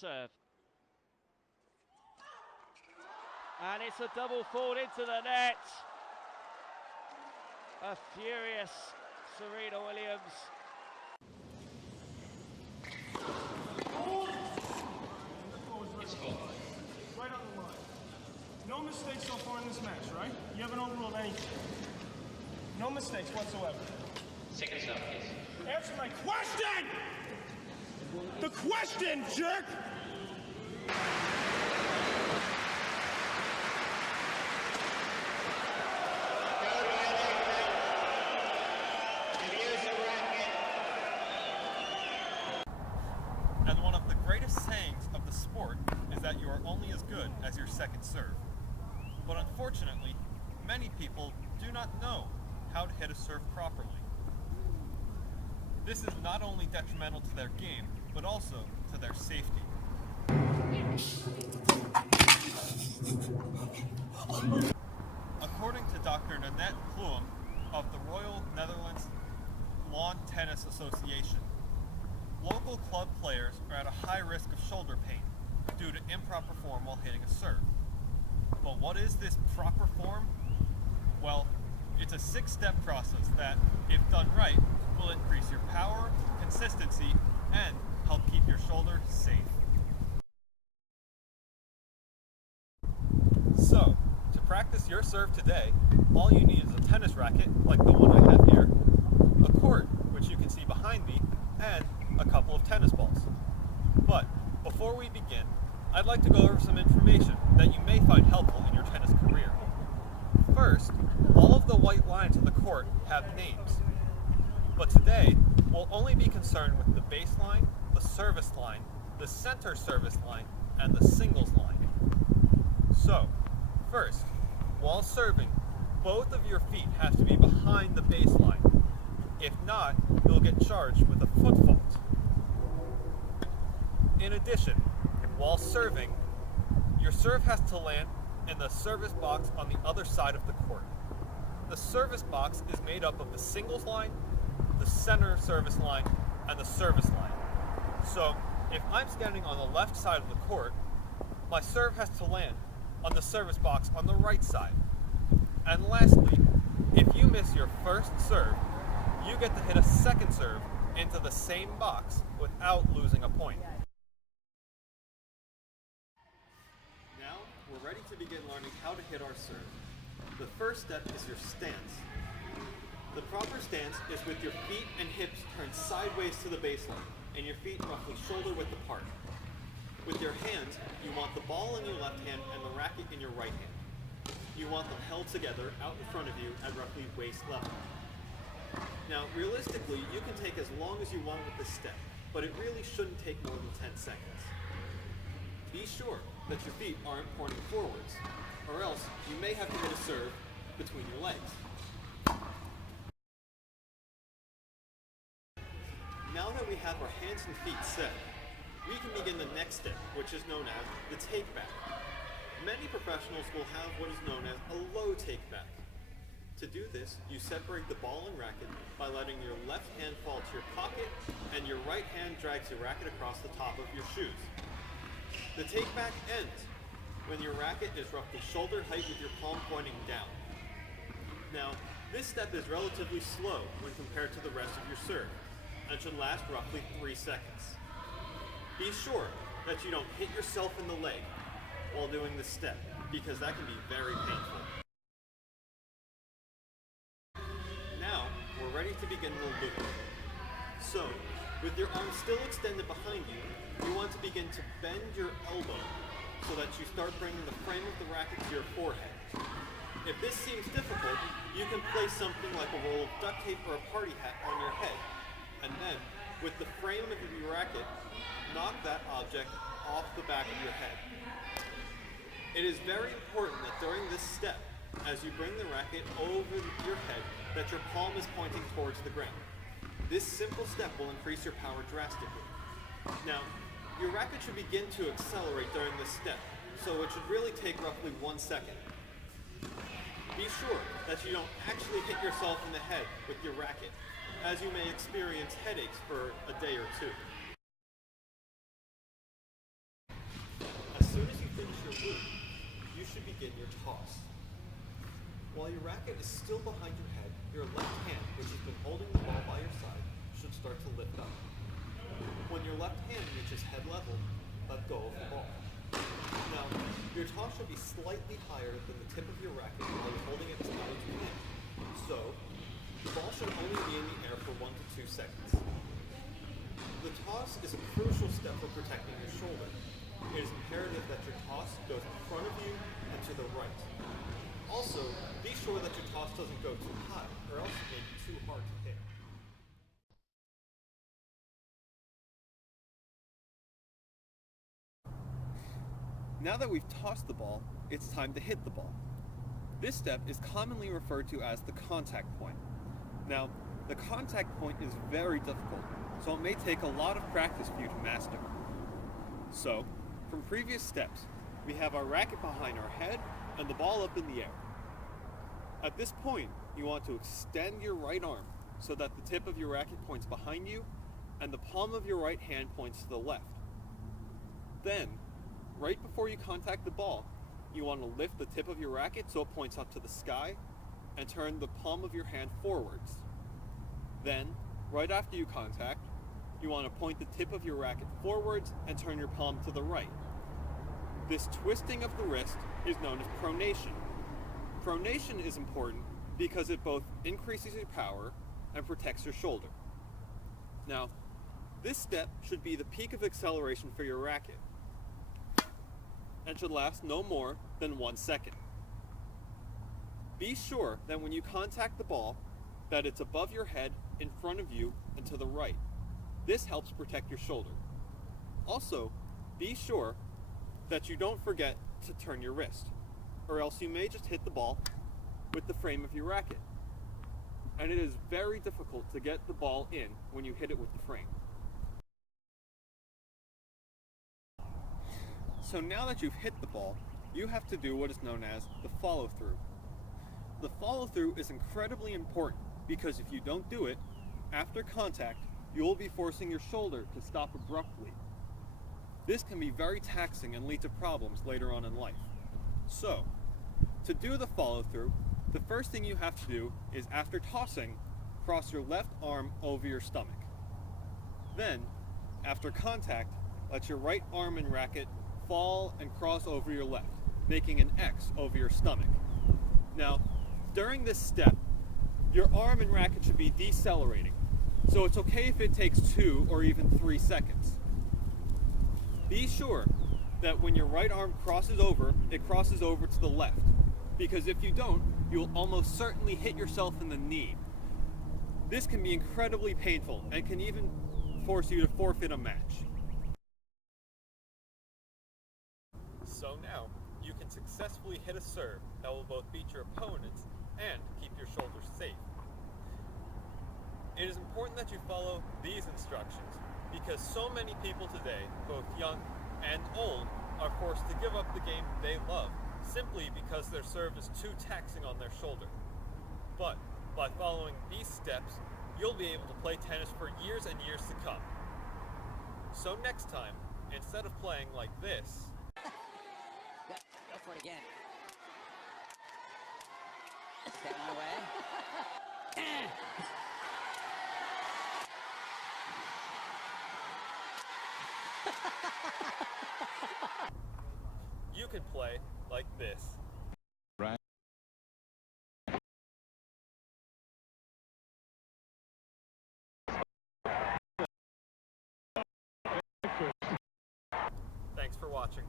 serve. And it's a double forward into the net. A furious Serena Williams. Right on the line. No mistakes so far in this match, right? You haven't overruled anything. No mistakes whatsoever. Second stop, please. Answer my question! The question, jerk! And one of the greatest sayings of the sport is that you are only as good as your second serve. But unfortunately, many people do not know how to hit a serve properly. This is not only detrimental to their game, but also to their safety. According to Dr. Nanette Pluim of the Royal Netherlands Lawn Tennis Association, local club players are at a high risk of shoulder pain due to improper form while hitting a serve. But what is this proper form? Well, it's a 6-step process that, if done right, will increase your power, consistency, and help keep your shoulder safe. So, to practice your serve today, all you need is a tennis racket, like the one I have here, a court, which you can see behind me, and a couple of tennis balls. But before we begin, I'd like to go over some information that you may find helpful in your tennis career. First, all of the white lines of the court have names. But today, we'll only be concerned with the baseline, the service line, the center service line, and the singles line. So, first, while serving, both of your feet have to be behind the baseline. If not, you'll get charged with a foot fault. In addition, while serving, your serve has to land in the service box on the other side of the court. The service box is made up of the singles line, the center service line, and the service line. So, if I'm standing on the left side of the court, my serve has to land on the service box on the right side. And lastly, if you miss your first serve, you get to hit a second serve into the same box without losing a point. Now, we're ready to begin learning how to hit our serve. The first step is your stance. The proper stance is with your feet and hips turned sideways to the baseline, and your feet roughly shoulder width apart. With your hands, you want the ball in your left hand and the racket in your right hand. You want them held together out in front of you at roughly waist level. Now, realistically, you can take as long as you want with this step, but it really shouldn't take more than 10 seconds. Be sure that your feet aren't pointing forwards, or else you may have to hit a serve between your legs. Now that we have our hands and feet set, we can begin the next step, which is known as the take back. Many professionals will have what is known as a low take back. To do this, you separate the ball and racket by letting your left hand fall to your pocket and your right hand drags your racket across the top of your shoes. The take back ends when your racket is roughly shoulder height with your palm pointing down. Now, this step is relatively slow when compared to the rest of your serve and should last roughly 3 seconds. Be sure that you don't hit yourself in the leg while doing this step, because that can be very painful. Now, we're ready to begin the loop. So, with your arms still extended behind you, you want to begin to bend your elbow so that you start bringing the frame of the racket to your forehead. If this seems difficult, you can place something like a roll of duct tape or a party hat on your head, and then, with the frame of your racket, knock that object off the back of your head. It is very important that during this step, as you bring the racket over your head, that your palm is pointing towards the ground. This simple step will increase your power drastically. Now, your racket should begin to accelerate during this step, so it should really take roughly 1 second. Be sure that you don't actually hit yourself in the head with your racket, as you may experience headaches for a day or two. begin your toss. While your racket is still behind your head, your left hand, which has been holding the ball by your side, should start to lift up. When your left hand reaches head level, let go of the ball. Now, your toss should be slightly higher than the tip of your racket while you're holding it as high as you can. So, the ball should only be in the air for 1 to 2 seconds. The toss is a crucial step for protecting your shoulder. It is imperative that your toss goes in front of you and to the right. Also, be sure that your toss doesn't go too high, or else it may be too hard to hit. Now that we've tossed the ball, it's time to hit the ball. This step is commonly referred to as the contact point. Now, the contact point is very difficult, so it may take a lot of practice for you to master. So, from previous steps, we have our racket behind our head and the ball up in the air. At this point, you want to extend your right arm so that the tip of your racket points behind you and the palm of your right hand points to the left. Then, right before you contact the ball, you want to lift the tip of your racket so it points up to the sky and turn the palm of your hand forwards. Then, right after you contact, you want to point the tip of your racket forwards and turn your palm to the right. This twisting of the wrist is known as pronation. Pronation is important because it both increases your power and protects your shoulder. Now, this step should be the peak of acceleration for your racket and should last no more than 1 second. Be sure that when you contact the ball, that it's above your head, in front of you, and to the right. This helps protect your shoulder. Also, be sure that you don't forget to turn your wrist, or else you may just hit the ball with the frame of your racket. And it is very difficult to get the ball in when you hit it with the frame. So now that you've hit the ball, you have to do what is known as the follow-through. The follow-through is incredibly important because if you don't do it, after contact, you will be forcing your shoulder to stop abruptly. This can be very taxing and lead to problems later on in life. So, to do the follow-through, the first thing you have to do is, after tossing, cross your left arm over your stomach. Then, after contact, let your right arm and racket fall and cross over your left, making an X over your stomach. Now, during this step, your arm and racket should be decelerating, so it's okay if it takes 2 or even 3 seconds. Be sure that when your right arm crosses over, it crosses over to the left, because if you don't, you will almost certainly hit yourself in the knee. This can be incredibly painful and can even force you to forfeit a match. So now, you can successfully hit a serve that will both beat your opponents and keep your shoulders safe. It is important that you follow these instructions because so many people today, both young and old, are forced to give up the game they love simply because their serve is too taxing on their shoulder. But by following these steps, you'll be able to play tennis for years and years to come. So next time, instead of playing like this, Go for it again. Step my way. you can play like this. Right. Thanks for watching.